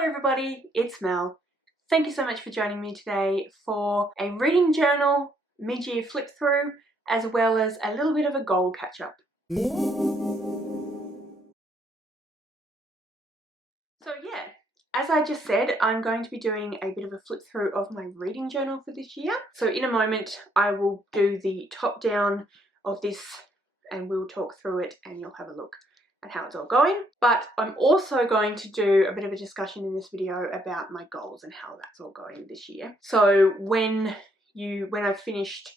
Hello everybody, it's Mel. Thank you so much for joining me today for a reading journal mid-year flip through as well as a little bit of a goal catch up. So yeah, as I just said, I'm going to be doing a bit of a flip through of my reading journal for this year. So in a moment I will do the top down of this and we'll talk through it and you'll have a look at how it's all going. But I'm also going to do a bit of a discussion in this video about my goals and how that's all going this year. So when I've finished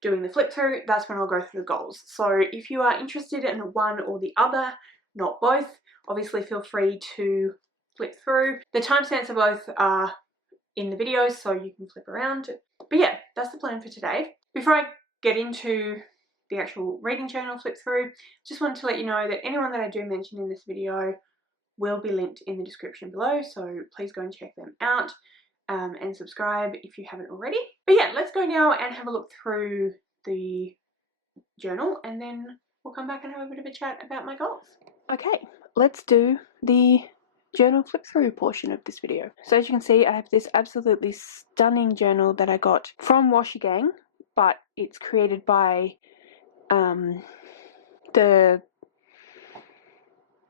doing the flip through, that's when I'll go through the goals. So if you are interested in one or the other, not both, obviously feel free to flip through. The timestamps of both are in the videos so you can flip around. But yeah, that's the plan for today. Before I get into the actual reading journal flip through, just wanted to let you know that anyone that I do mention in this video will be linked in the description below, so please go and check them out and subscribe if you haven't already. But yeah, let's go now and have a look through the journal and then we'll come back and have a bit of a chat about my goals. Okay, let's do the journal flip through portion of this video. So as you can see, I have this absolutely stunning journal that I got from Washi Gang, but it's created by the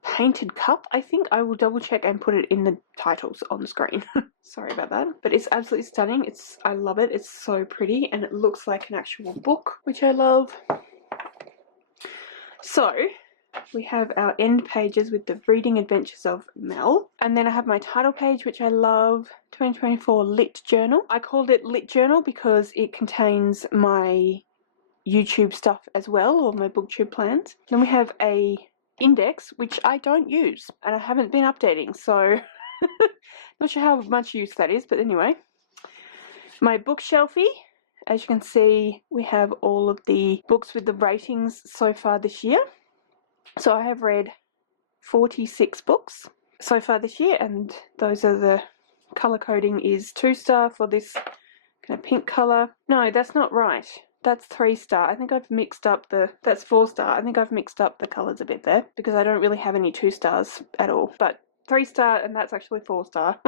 painted cup. I think I will double check and put it in the titles on the screen. Sorry about that, but it's absolutely stunning. I love it. It's so pretty and it looks like an actual book, which I love. So we have our end pages with the reading adventures of Mel, and then I have my title page, which I love, 2024 Lit Journal. I called it Lit Journal because it contains my YouTube stuff as well, or my BookTube plans. Then we have a index, which I don't use and I haven't been updating, so not sure how much use that is, but anyway. My bookshelfie, as you can see, we have all of the books with the ratings so far this year. So I have read 46 books so far this year, and those are the color coding is 2-star for this kind of pink color. No, that's not right. That's 3-star. I think I've mixed up that's 4-star. I think I've mixed up the colours a bit there because I don't really have any 2-stars at all. But 3-star, and that's actually 4-star.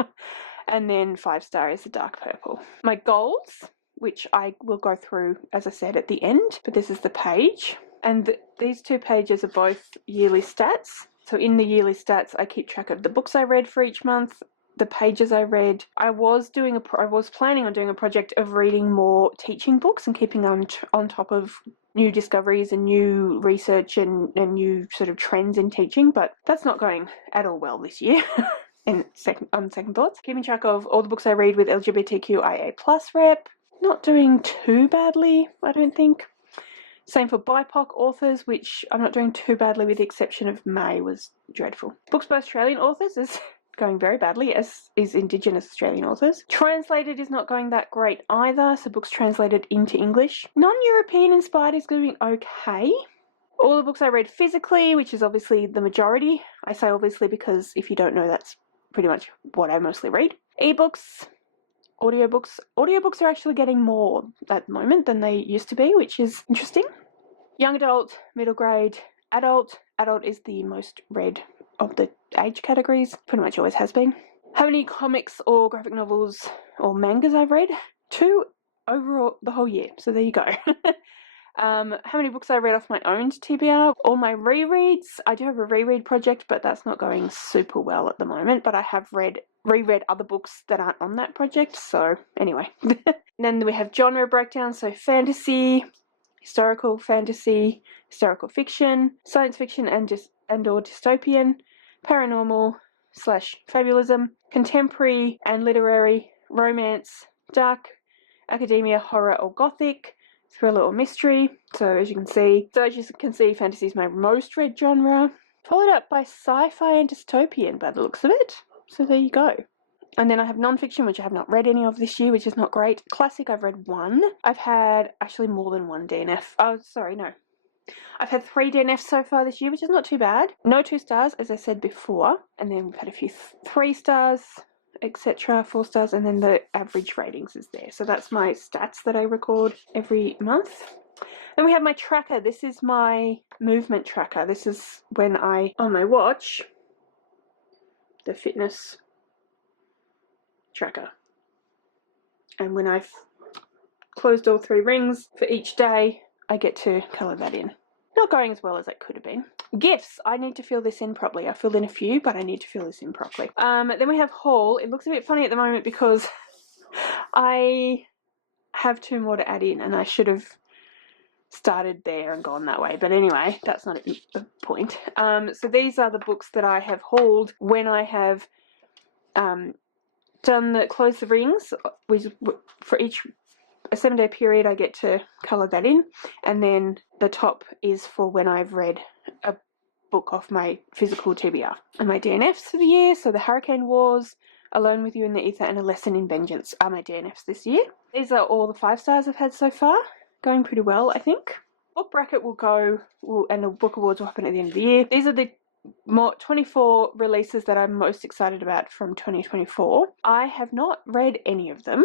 And then 5-star is the dark purple. My goals, which I will go through, as I said, at the end. But this is the page. And these two pages are both yearly stats. So in the yearly stats, I keep track of the books I read for each month, the pages I read. I was planning on doing a project of reading more teaching books and keeping on top of new discoveries and new research and new sort of trends in teaching, but that's not going at all well this year. And on second thoughts, keeping track of all the books I read with LGBTQIA+ rep, not doing too badly, I don't think. Same for BIPOC authors, which I'm not doing too badly with the exception of May was dreadful. Books by Australian authors is going very badly, as is Indigenous Australian authors. Translated is not going that great either, so books translated into English. Non-European inspired is going okay. All the books I read physically, which is obviously the majority. I say obviously because if you don't know, that's pretty much what I mostly read. Ebooks, audiobooks. Audiobooks are actually getting more at the moment than they used to be, which is interesting. Young adult, middle grade, adult. Adult is the most read of the age categories, pretty much always has been. How many comics or graphic novels or mangas I've read? 2 overall the whole year, so there you go. How many books I read off my own TBR? All my rereads. I do have a reread project, but that's not going super well at the moment, but I have reread other books that aren't on that project, so anyway. Then we have genre breakdown, so fantasy, historical fantasy, historical fiction, science fiction and or dystopian, paranormal / fabulism, contemporary and literary, romance, dark, academia, horror or gothic, thriller or mystery. So as you can see, fantasy is my most read genre, followed up by sci-fi and dystopian by the looks of it. So there you go. And then I have non-fiction, which I have not read any of this year, which is not great. Classic, I've read 1. I've had actually more than 1 DNF. Oh, sorry, no. I've had 3 DNFs so far this year, which is not too bad. No 2 stars, as I said before. And then we've had a few 3 stars, etc., 4 stars, and then the average ratings is there. So that's my stats that I record every month. Then we have my tracker. This is my movement tracker. This is when on my watch, the fitness tracker. And when I've closed all 3 rings for each day, I get to colour that in. Not going as well as it could have been. Gifts, I need to fill this in properly. I filled in a few, but I need to fill this in properly. Then we have haul. It looks a bit funny at the moment because I have 2 more to add in, and I should have started there and gone that way, but anyway, that's not a point. So these are the books that I have hauled when I have close the rings, which for each a 7-day period I get to colour that in, and then the top is for when I've read a book off my physical TBR. And my DNFs for the year, so the Hurricane Wars, Alone with You in the Ether, and A Lesson in Vengeance are my DNFs this year. These are all the 5 stars I've had so far. Going pretty well, I think. Book bracket and the book awards will happen at the end of the year. These are the 24 releases that I'm most excited about from 2024. I have not read any of them.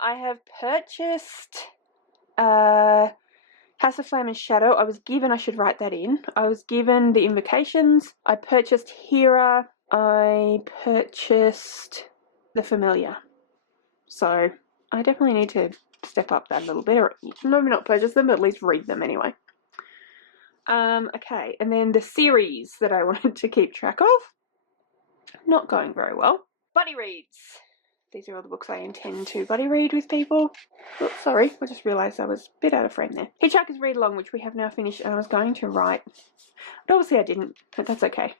I have purchased House of Flame and Shadow. I should write that in. I was given The Invocations. I purchased Hera. I purchased The Familiar. So I definitely need to step up that a little bit, or maybe not purchase them, but at least read them anyway. Okay, and then the series that I wanted to keep track of, not going very well. Buddy reads. These are all the books I intend to buddy read with people. Oops, sorry, I just realised I was a bit out of frame there. Hitchhiker's Read Along, which we have now finished, and I was going to write, but obviously I didn't, but that's okay.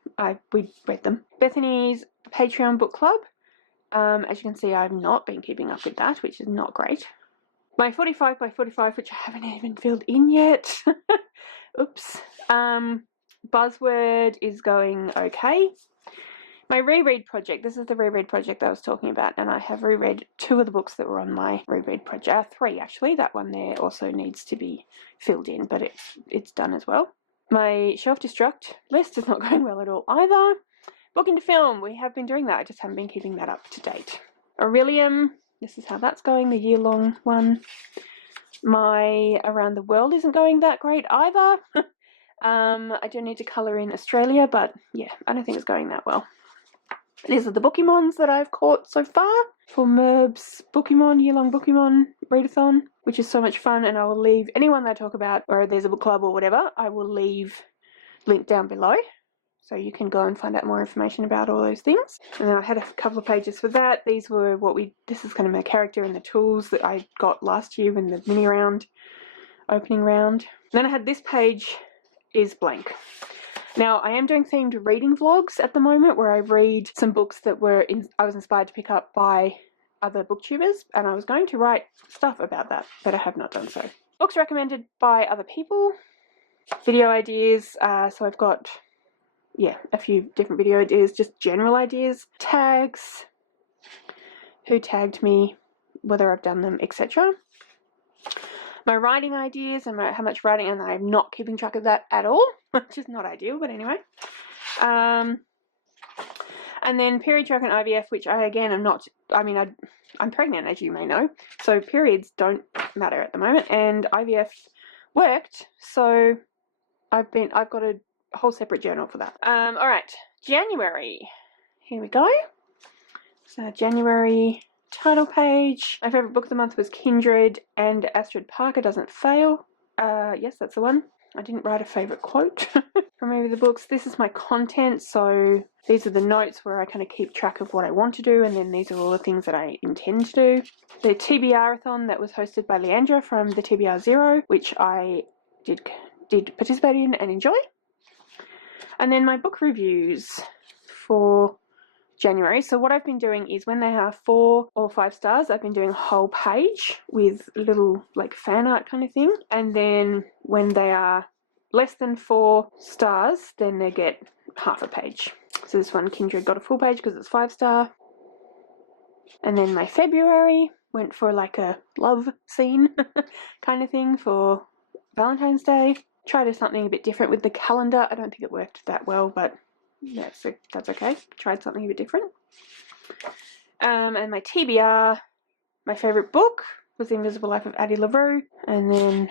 We read them. Bethany's Patreon book club. As you can see, I've not been keeping up with that, which is not great. My 45 by 45, which I haven't even filled in yet. Oops. Buzzword is going okay. My reread project, this is the reread project I was talking about, and I have reread 2 of the books that were on my reread project. 3 actually. That one there also needs to be filled in, but it's done as well. My shelf destruct list is not going well at all either. Book into film, we have been doing that, I just haven't been keeping that up to date. Aurelium, this is how that's going, the year-long one. My Around the World isn't going that great either. I do need to colour in Australia, but yeah, I don't think it's going that well. These are the Bookymons that I've caught so far for Merb's Bookymon, year-long Bookymon readathon, which is so much fun, and I will leave anyone that I talk about, or there's a book club or whatever, I will leave link down below. So you can go and find out more information about all those things. And then I had a couple of pages for that. These were this is kind of my character and the tools that I got last year in the mini round, opening round. And then I had this page is blank. Now I am doing themed reading vlogs at the moment where I read some books that I was inspired to pick up by other booktubers, and I was going to write stuff about that, but I have not done so. Books recommended by other people. Video ideas, so I've got a few different video ideas, just general ideas, tags, who tagged me, whether I've done them, etc. My writing ideas and how much writing, and I'm not keeping track of that at all, which is not ideal, but anyway. And then period track and IVF, which I'm pregnant, as you may know, so periods don't matter at the moment, and IVF worked, so I've got a whole separate journal for that. Alright, January. Here we go. So January title page. My favourite book of the month was Kindred and Astrid Parker Doesn't Fail. Yes, that's the one. I didn't write a favourite quote from any of the books. This is my content, so these are the notes where I kind of keep track of what I want to do, and then these are all the things that I intend to do. The TBR-a-thon that was hosted by Leandra from the TBR Zero, which I did participate in and enjoy. And then my book reviews for January. So what I've been doing is when they are 4 or 5 stars, I've been doing a whole page with little like fan art kind of thing. And then when they are less than 4 stars, then they get half a page. So this one, Kindred, got a full page because it's 5-star. And then my February went for like a love scene kind of thing for Valentine's Day. Tried something a bit different with the calendar. I don't think it worked that well, but yeah, so that's okay. Tried something a bit different. And my TBR, my favourite book was The Invisible Life of Addie LaRue. And then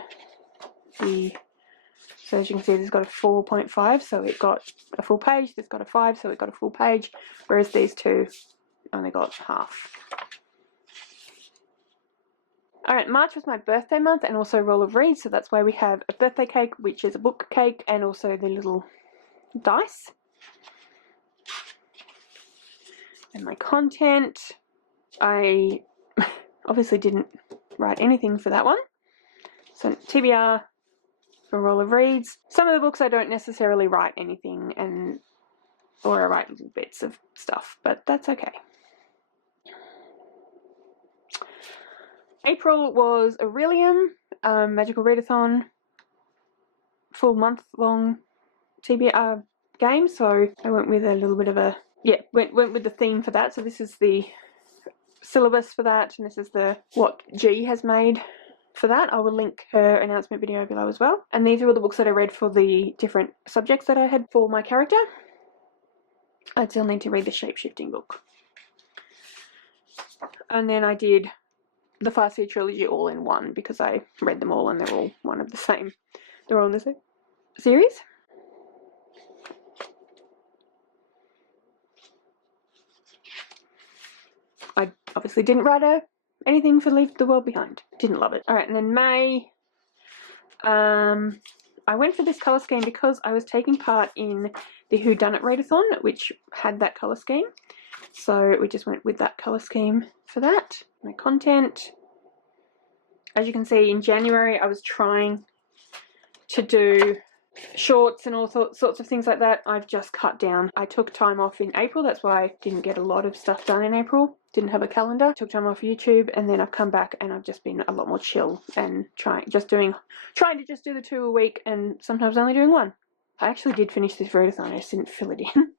so as you can see, this got a 4.5, so it got a full page. This got a 5, so it got a full page. Whereas these two only got half. Alright, March was my birthday month and also Roll of Reads, so that's why we have a birthday cake, which is a book cake, and also the little dice. And my content, I obviously didn't write anything for that one. So TBR for Roll of Reads. Some of the books I don't necessarily write anything, or I write little bits of stuff, but that's okay. April was Aurelium, Magical Readathon, full month-long TBR game, so I went with a little bit of a, went with the theme for that. So this is the syllabus for that, and this is what G has made for that. I will link her announcement video below as well. And these are all the books that I read for the different subjects that I had for my character. I still need to read the shape-shifting book. And then I did the Farseer trilogy all in one because I read them all and they're all one of the same. They're all in the same series. I obviously didn't write anything for Leave the World Behind. Didn't love it. Alright, and then May, I went for this colour scheme because I was taking part in the Who Done It Readathon, which had that colour scheme. So we just went with that colour scheme for that. My content. As you can see, in January I was trying to do shorts and all sorts of things like that. I've just cut down. I took time off in April. That's why I didn't get a lot of stuff done in April. Didn't have a calendar. Took time off YouTube, and then I've come back and I've just been a lot more chill and trying to just do the 2 a week and sometimes only doing 1. I actually did finish this readathon. I just didn't fill it in.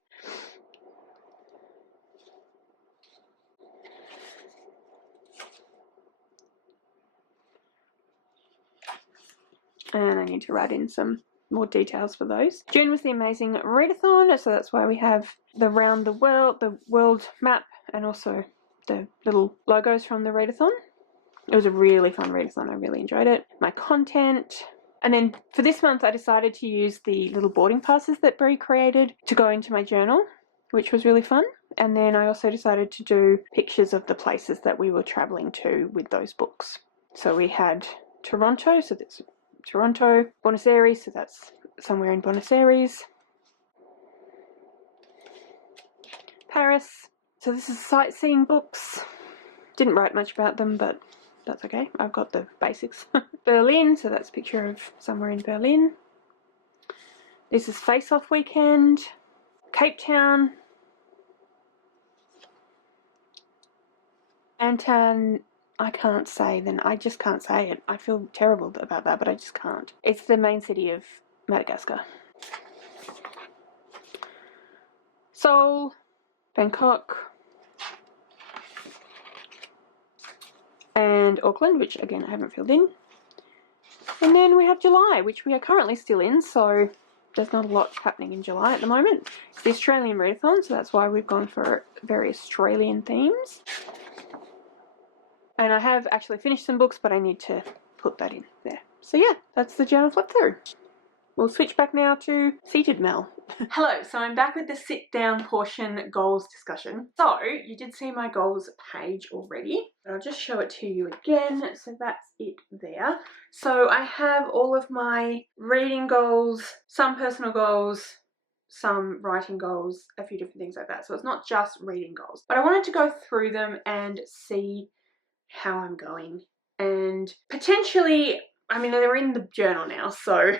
And I need to write in some more details for those. June was the Amazing Readathon, so that's why we have the world map, and also the little logos from the readathon. It was a really fun readathon. I really enjoyed it. My content. And then for this month I decided to use the little boarding passes that Brie created to go into my journal, which was really fun. And then I also decided to do pictures of the places that we were traveling to with those books. So we had Toronto, so that's Toronto, Buenos Aires, so that's somewhere in Buenos Aires, Paris, so this is sightseeing books. Didn't write much about them, but that's okay, I've got the basics. Berlin, so that's a picture of somewhere in Berlin. This is Face Off weekend. Cape Town, Anton. I can't say then. I just can't say it. I feel terrible about that, but I just can't. It's the main city of Madagascar. Seoul, Bangkok, and Auckland, which again I haven't filled in. And then we have July, which we are currently still in, so there's not a lot happening in July at the moment. It's the Australian Readathon, so that's why we've gone for very Australian themes. And I have actually finished some books, but I need to put that in there. So yeah, that's the journal flip through. We'll switch back now to Seated Mel. Hello, so I'm back with the sit down portion goals discussion. So you did see my goals page already, but I'll just show it to you again. So that's it there. So I have all of my reading goals, some personal goals, some writing goals, a few different things like that. So it's not just reading goals, but I wanted to go through them and see how I'm going, and potentially, I mean, they're in the journal now, so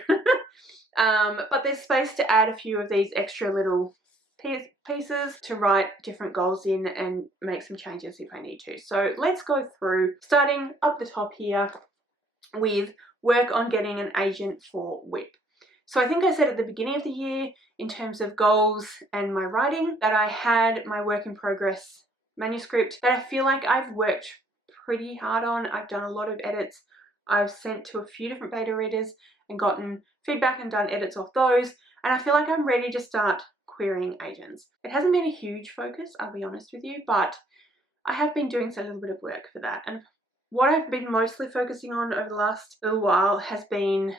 but there's space to add a few of these extra little pieces to write different goals in and make some changes if I need to. So let's go through, starting up the top here with work on getting an agent for WIP. So I think I said at the beginning of the year, in terms of goals and my writing, that I had my work in progress manuscript that I feel like I've worked pretty hard on. I've done a lot of edits. I've sent to a few different beta readers and gotten feedback and done edits off those, and I feel like I'm ready to start querying agents. It hasn't been a huge focus, I'll be honest with you, but I have been doing a little bit of work for that. And what I've been mostly focusing on over the last little while has been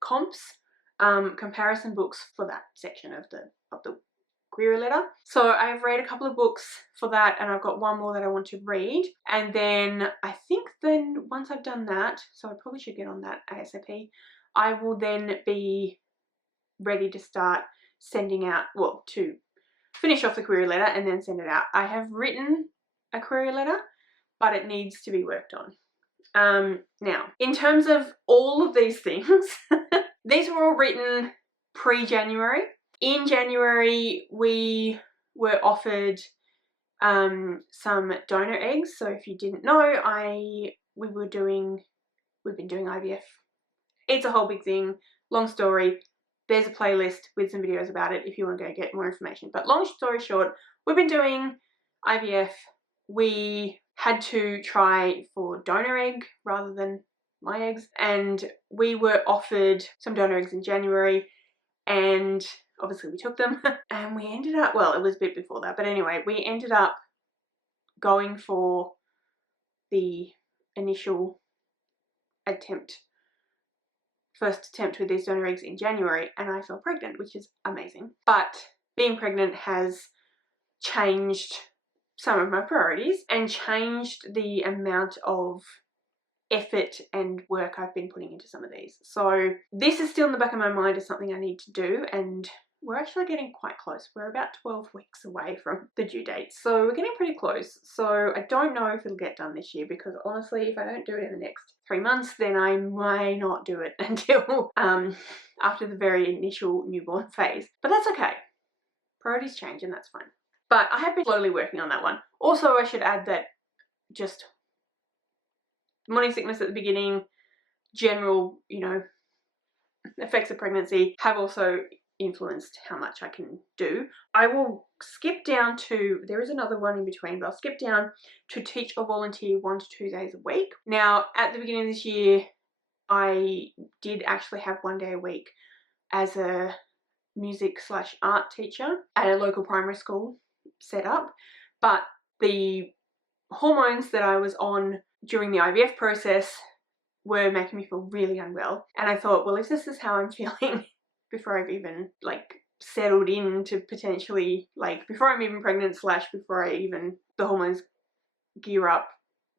comps, comparison books for that section of the query letter. So I've read a couple of books for that, and I've got one more that I want to read. And then I think then once I've done that, so I probably should get on that ASAP, I will then be ready to start sending out, well, to finish off the query letter and then send it out. I have written a query letter, but it needs to be worked on. Now, in terms of all of these things, these were all written pre-January. In January, we were offered some donor eggs. So if you didn't know, we've been doing IVF. It's a whole big thing. Long story. There's a playlist with some videos about it if you want to go get more information. But long story short, we've been doing IVF. We had to try for donor egg rather than my eggs, and we were offered some donor eggs in January, and obviously we took them. And we ended up, well, it was a bit before that, but anyway, we ended up going for the initial first attempt with these donor eggs in January, and I fell pregnant, which is amazing. But being pregnant has changed some of my priorities and changed the amount of effort and work I've been putting into some of these. So this is still in the back of my mind as something I need to do, and we're actually getting quite close. We're about 12 weeks away from the due date, so we're getting pretty close. So I don't know if it'll get done this year, because honestly, if I don't do it in the next 3 months, then I may not do it until after the very initial newborn phase. But that's okay. Priorities change, and that's fine. But I have been slowly working on that one. Also, I should add that just morning sickness at the beginning, general, effects of pregnancy have also influenced how much I can do. I will skip down to, there is another one in between, but I'll skip down to teach or volunteer 1 to 2 days a week. Now, at the beginning of this year, I did actually have 1 day a week as a music/art teacher at a local primary school set up, but the hormones that I was on during the IVF process were making me feel really unwell, and I thought, well, if this is how I'm feeling before I've even settled in to potentially, before I'm even pregnant / before the hormones gear up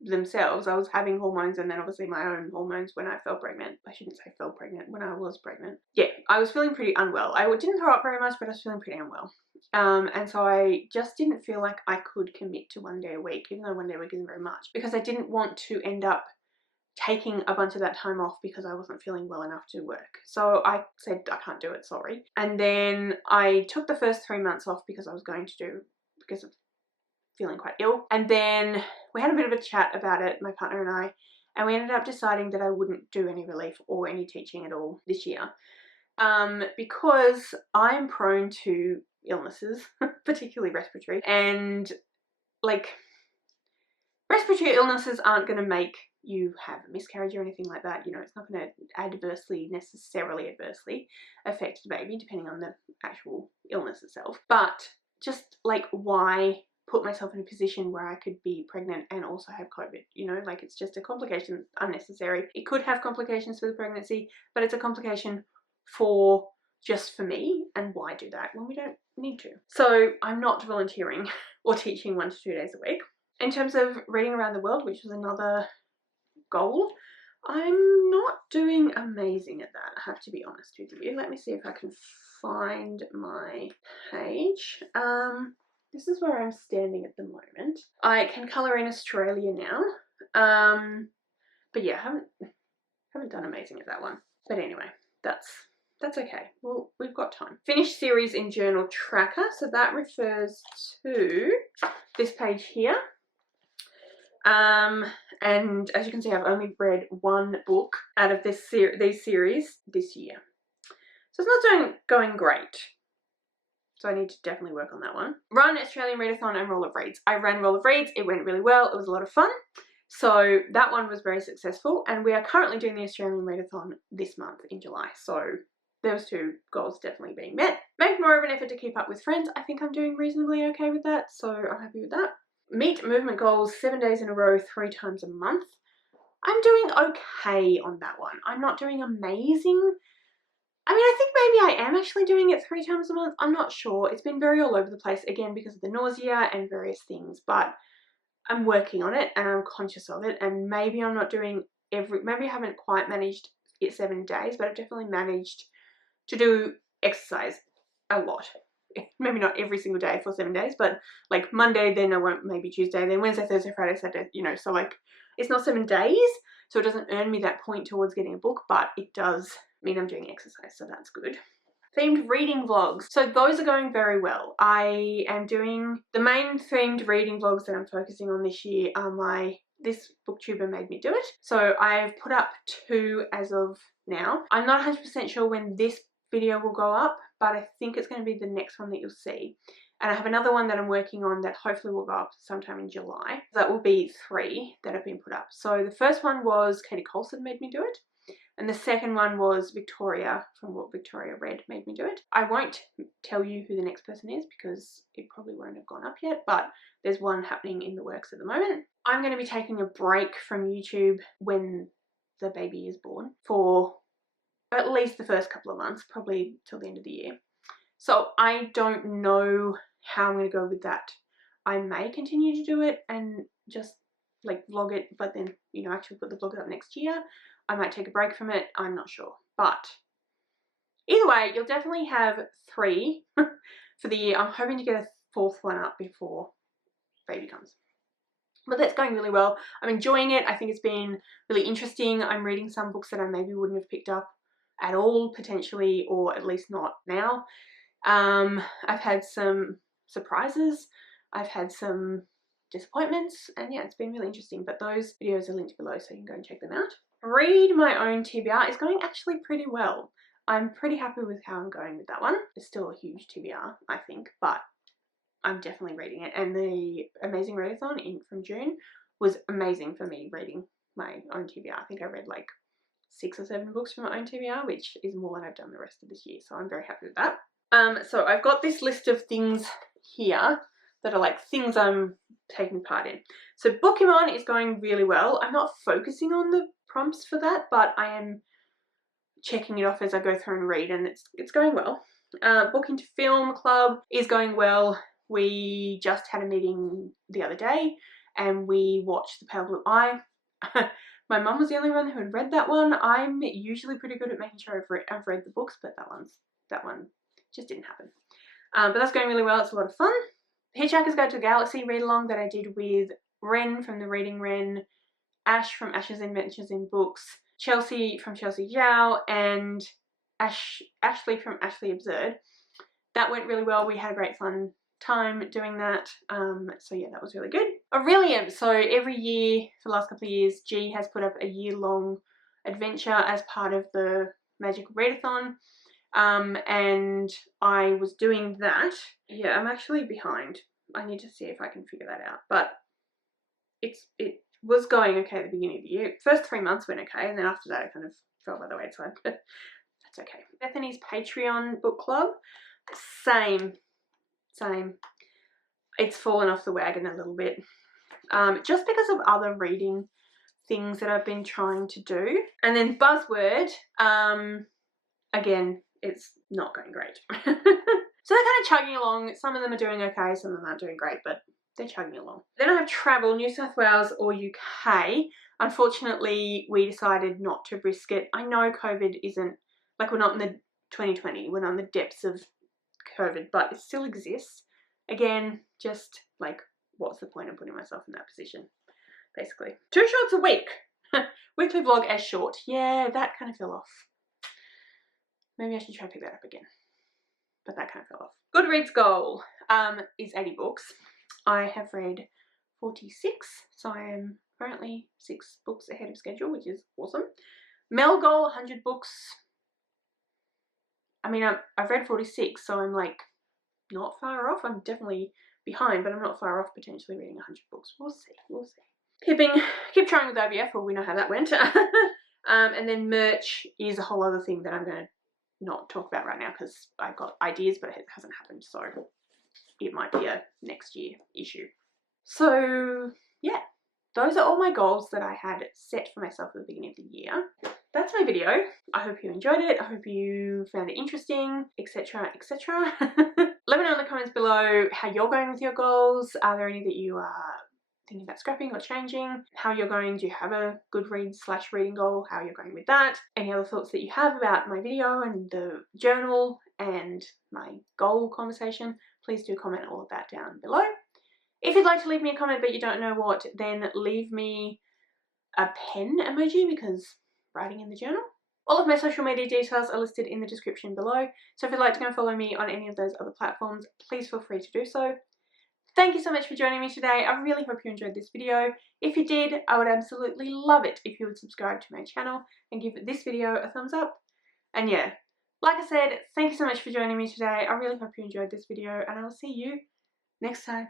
themselves. I was having hormones and then obviously my own hormones when I fell pregnant. I shouldn't say fell pregnant, when I was pregnant. Yeah, I was feeling pretty unwell. I didn't throw up very much, but I was feeling pretty unwell. And so I just didn't feel like I could commit to 1 day a week, even though 1 day a week isn't very much, because I didn't want to end up taking a bunch of that time off because I wasn't feeling well enough to work. So I said, I can't do it, sorry. And then I took the first 3 months off because of feeling quite ill. And then we had a bit of a chat about it, my partner and I, and we ended up deciding that I wouldn't do any relief or any teaching at all this year. Because I'm prone to illnesses, particularly respiratory, and respiratory illnesses aren't going to make you have a miscarriage or anything like that. It's not going to necessarily adversely affect the baby, depending on the actual illness itself. But just why put myself in a position where I could be pregnant and also have COVID? It's just a complication, unnecessary. It could have complications for the pregnancy, but it's a complication just for me, and why do that when we don't need to? So I'm not volunteering or teaching 1 to 2 days a week. In terms of reading around the world, which was another goal, I'm not doing amazing at that, I have to be honest with you. Let me see if I can find my page. This is where I'm standing at the moment. I can colour in Australia now, but yeah, haven't done amazing at that one. But anyway, that's okay. Well, we've got time. Finished series in journal tracker, so that refers to this page here. And as you can see, I've only read 1 book out of these series this year, so it's not going great. So I need to definitely work on that one. Run Australian Readathon and Roll of Reads. I ran Roll of Reads. It went really well. It was a lot of fun. So that one was very successful, and we are currently doing the Australian Readathon this month in July. So those 2 goals definitely being met. Make more of an effort to keep up with friends. I think I'm doing reasonably okay with that, so I'm happy with that. Meet movement goals 7 days in a row, 3 times a month. I'm doing okay on that one. I'm not doing amazing, I mean, I think maybe I am actually doing it 3 times a month. I'm not sure. It's been very all over the place, again, because of the nausea and various things, but I'm working on it and I'm conscious of it, and maybe I'm not doing maybe I haven't quite managed it 7 days, but I've definitely managed to do exercise a lot. Maybe not every single day for 7 days, but like Monday, then I won't, maybe Tuesday, then Wednesday, Thursday, Friday, Saturday, you know, so like it's not 7 days, so it doesn't earn me that point towards getting a book, but it does mean I'm doing exercise, so that's good. Themed reading vlogs. So those are going very well. I am doing the main themed reading vlogs that I'm focusing on this year are this booktuber made me do it. So I've put up 2 as of now. I'm not 100% sure when this video will go up, but I think it's going to be the next one that you'll see. And I have another one that I'm working on that hopefully will go up sometime in July. That will be 3 that have been put up. So the first one was Katie Colson made me do it. And the second one was Victoria from What Victoria Read made me do it. I won't tell you who the next person is because it probably won't have gone up yet, but there's one happening in the works at the moment. I'm going to be taking a break from YouTube when the baby is born for at least the first couple of months, probably till the end of the year. So I don't know how I'm going to go with that. I may continue to do it and just like vlog it, but then, you know, actually put the vlog up next year. I might take a break from it, I'm not sure. But either way, you'll definitely have 3 for the year. I'm hoping to get a 4th one up before baby comes. But that's going really well. I'm enjoying it. I think it's been really interesting. I'm reading some books that I maybe wouldn't have picked up at all, potentially, or at least not now. I've had some surprises. I've had some disappointments, and yeah, it's been really interesting. But those videos are linked below, so you can go and check them out. Read my own TBR is going actually pretty well. I'm pretty happy with how I'm going with that one. It's still a huge TBR, I think, but I'm definitely reading it. And the Amazing Readathon from June was amazing for me reading my own TBR. I think I read like 6 or 7 books from my own TBR, which is more than I've done the rest of this year, so I'm very happy with that. So I've got this list of things here that are like things I'm taking part in. So Pokemon is going really well. I'm not focusing on the prompts for that, but I am checking it off as I go through and read, and it's going well. Book into Film Club is going well. We just had a meeting the other day and we watched The Pale Blue Eye. My mum was the only one who had read that one. I'm usually pretty good at making sure I've read the books, but that one just didn't happen. But that's going really well. It's a lot of fun. Hitchhiker's Guide to the Galaxy read along that I did with Ren from the Reading Ren, Ash from Ash's Adventures in Books, Chelsea from Chelsea Zhao, and Ashley from Ashley Absurd. That went really well. We had a great fun time doing that. So yeah, that was really good. Aurelium. So every year for the last couple of years, G has put up a year-long adventure as part of the Magic Readathon. And I was doing that. Yeah, I'm actually behind. I need to see if I can figure that out. But it was going okay at the beginning of the year. First 3 months went okay, and then after that it kind of fell by the wayside. But that's okay. Bethany's Patreon book club. Same. It's fallen off the wagon a little bit. Just because of other reading things that I've been trying to do. And then Buzzword, again, it's not going great. So they're kind of chugging along. Some of them are doing okay, some of them aren't doing great, but they're chugging along. Then I have travel, New South Wales or UK. Unfortunately, we decided not to risk it. I know COVID isn't, like, we're not in the 2020, we're not in the depths of COVID, but it still exists. Again, just like, what's the point of putting myself in that position, basically. 2 shorts a week. Weekly vlog as short. Yeah, that kind of fell off. Maybe I should try to pick that up again. But that kind of fell off. Goodreads goal is 80 books. I have read 46, so I am currently 6 books ahead of schedule, which is awesome. Mel goal, 100 books. I mean, I've read 46, so I'm like not far off. I'm definitely behind, but I'm not far off potentially reading 100 books. We'll see. We'll see. Keep trying with IVF, well, we know how that went. And then merch is a whole other thing that I'm going to not talk about right now because I've got ideas, but it hasn't happened, so it might be a next year issue. So yeah, those are all my goals that I had set for myself at the beginning of the year. that's my video. I hope you enjoyed it. I hope you found it interesting, etc, etc. Let me know in the comments below how you're going with your goals. Are there any that you are thinking about scrapping or changing? How you're going? Do you have a Goodreads/reading goal? How you're going with that? Any other thoughts that you have about my video and the journal and my goal conversation? Please do comment all of that down below. If you'd like to leave me a comment but you don't know what, then leave me a pen emoji because writing in the journal. All of my social media details are listed in the description below, so if you'd like to go and follow me on any of those other platforms, please feel free to do so. Thank you so much for joining me today. I really hope you enjoyed this video. If you did, I would absolutely love it if you would subscribe to my channel and give this video a thumbs up. And yeah, like I said, thank you so much for joining me today. I really hope you enjoyed this video, and I will see you next time.